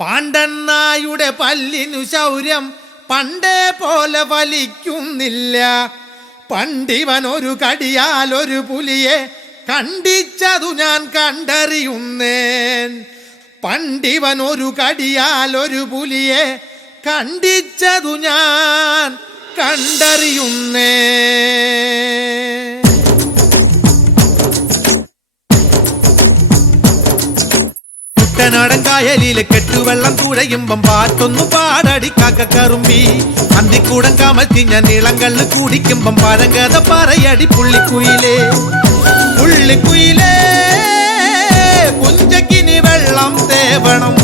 പാണ്ടന്നായുടെ പല്ലിനു ശൗര്യം പണ്ടേ പോലെ വലിക്കുന്നില്ല. പണ്ടിവനൊരു കടിയാലൊരു പുലിയെ കണ്ടിച്ചതു ഞാൻ കണ്ടറിയുന്നേൻ. പണ്ടിവനൊരു കടിയാലൊരു പുലിയെ കണ്ടിച്ചതു ഞാൻ കണ്ടറിയുന്നേ. കുട്ടനാടൻ കായലിലെ കെട്ടുവെള്ളം തുഴയുമ്പം പാട്ടൊന്നു പാടടി കാക്കക്കറുമ്പി. അന്തിക്കൂടം കമത്തി ഞാൻ നീളങ്കള്ള് കുടിക്കുമ്പം പഴങ്കഥ പറയടി പുള്ളിക്കുയിലേ. പുള്ളിക്കുയിലേ പുഞ്ചക്കിനി വെള്ളം തേവണം.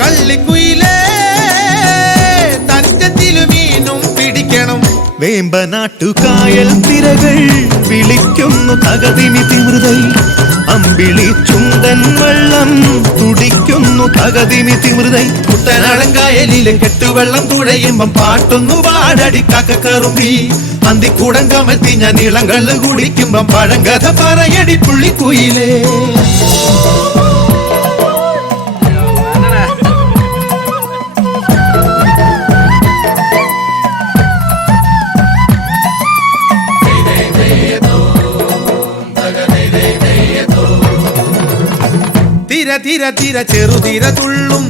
കള്ളിക്കുയിലേ തഞ്ചത്തില് മീനും പിടിക്കണം. വേമ്പനാട്ടുകായൽ തിരകൾ വിളിക്കുന്നു തകതിമി തിമൃതൈ. അമ്പിളി ചുണ്ടൻ വെള്ളം തുടിക്കുന്നു തകതിമി തിമൃതൈ. കുട്ടനാടൻ കായലിലെ കെട്ടുവെള്ളം തുഴയുമ്പം പാട്ടൊന്നു പാടടി കാക്കക്കറുമ്പി. അന്തിക്കൂടം കമത്തി ഞാൻ ഇളങ്കള്ള് കുടിക്കുമ്പം പഴങ്കഥ പറയടി പുള്ളിക്കുയിലേ. തിര തിര തിര ചെറുതിര തുള്ളും,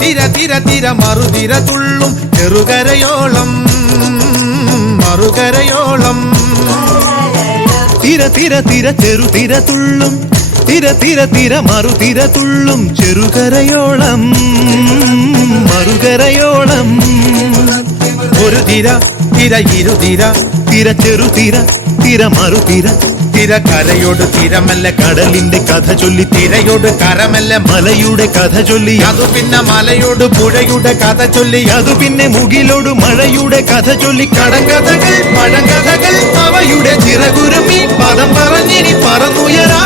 തിര തിര തിര മറുതിര തുള്ളും. ചെറുകരയോളം മറുകരയോളം. തിര തിര തിര ചെറുതിര തുള്ളും, തിര തിര തിര മറുതിര തുള്ളും. ചെറുകരയോളം മറുകരയോളം. ഒരു തിര തിര ഇരുതിര, തിര ചെറുതിര തിര മറുതിര. തിര കരയോട് തിരമല്ല കടലിന്റെ കഥ ചൊല്ലി, തിരയോട് കരമല്ല മലയുടെ കഥ ചൊല്ലി. അതു പിന്നെ മലയോട് പുഴയുടെ കഥ ചൊല്ലി. അതു പിന്നെ മുകിലോട് മഴയുടെ കഥ ചൊല്ലി. കടങ്കഥകൾ പഴങ്കഥകൾ അവയുടെ ചിറകുരുമി പദം പറഞ്ഞിനി പറന്നുയരാ.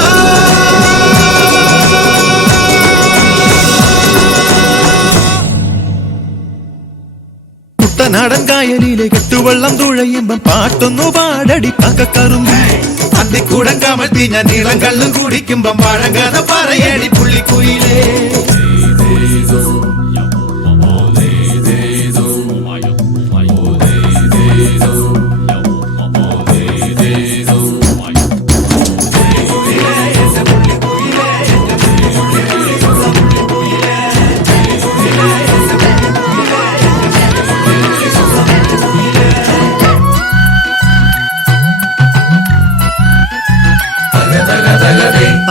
കുട്ടനാടൻ കായലിലെ കെട്ടുവെള്ളം തുഴയുമ്പം പാട്ടൊന്നു പാടടി കാക്കക്കറുമ്പി. അന്തിക്കൂടം കമഴ്ത്തി ഞാൻ നീളം കള്ളു കുടിക്കുമ്പം പഴങ്കഥ പറയടി പുള്ളിക്കുയിലേ.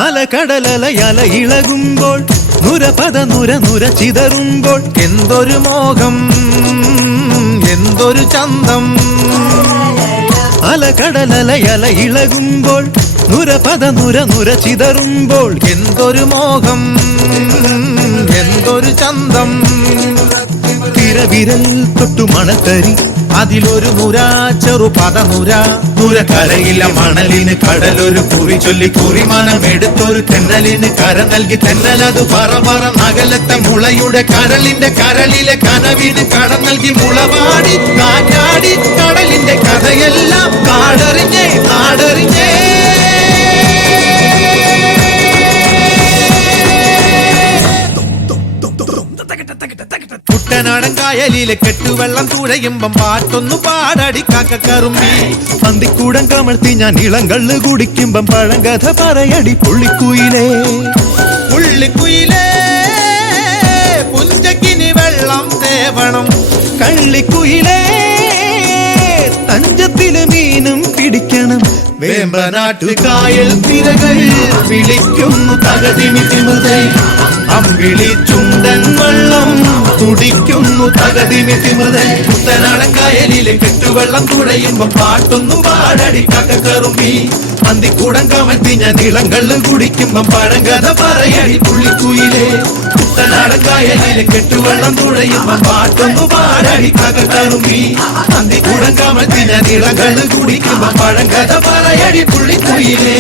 അലകടലല ഇളകുമ്പോൾ നുരപദ നുര നുര ചിതറുമ്പോൾ. എന്തൊരു മോഹം എന്തൊരു ചന്തം. അലകടലല ഇളകുമ്പോൾ നുരപദ നുര നുര ചിതറുമ്പോൾ. എന്തൊരു മോഹം എന്തൊരു ചന്തം. തിരവിരൽ തൊട്ടു മണത്തരി, അതിലൊരു നുര ചെറു പദനുര. നുര കരയില്ല മണലിന് കടലൊരു കുറി ചൊല്ലി. കുറിമാനം എടുത്തൊരു തെന്നലിന് കര നൽകി. തെന്നലത് പറ പറ നഗലത്തെ മുളയുടെ കരളിന്റെ കരളിലെ കനവിന് കട നൽകി. മുളവാടി കാറ്റാടി കടലിന്റെ കഥയെല്ലാം കാടറിഞ്ഞേ നാടറിഞ്ഞേ. കുട്ടനാടൻ കായലിലെ കെട്ടുവെള്ളം തുഴയുമ്പം പാട്ടൊന്നു പാടടി കാക്കക്കറുമ്പി. അന്തിക്കൂടം കമഴ്ത്തി ഞാൻ ഇളങ്കള്ള് കുടിക്കുമ്പം പഴങ്കഥ പറയടി പുള്ളിക്കുയിലേ. പുള്ളിക്കുയിലേ പുഞ്ചക്കിനി വെള്ളം തേവണം. കള്ളിക്കുയിലേ തഞ്ചത്തില് മീനും പിടിക്കണം. വേമ്പനാട്ടുകായൽ തിരകൾ വിളിക്കുന്നു തകതിമി തിമൃതൈ. അമ്പിളി ചുണ്ടൻ വെള്ളം തുടിക്കുന്നു തകതിമി തിമൃതൈ. കുട്ടനാടൻ കായലിലെ കെട്ടുവെള്ളം തുഴയുമ്പം പാട്ടൊന്നു പാടടി കാക്കക്കറുമ്പി. അന്തിക്കൂടം കമഴ്ത്തി ഞാൻ ഇളങ്കള്ള് കുടിക്കുമ്പം പഴങ്കഥ പറയടി പുള്ളിക്കുയിലേ. കുട്ടനാടൻ കായലിലെ കെട്ടുവെള്ളം തുഴയുമ്പം പാട്ടൊന്നു പാടടി കാക്കക്കറുമ്പി. അന്തിക്കൂടം കമഴ്ത്തി ഞാൻ ഇളങ്കള്ള് കുടിക്കുമ്പം പഴങ്കഥ പറയടി പുള്ളിക്കുയിലേ.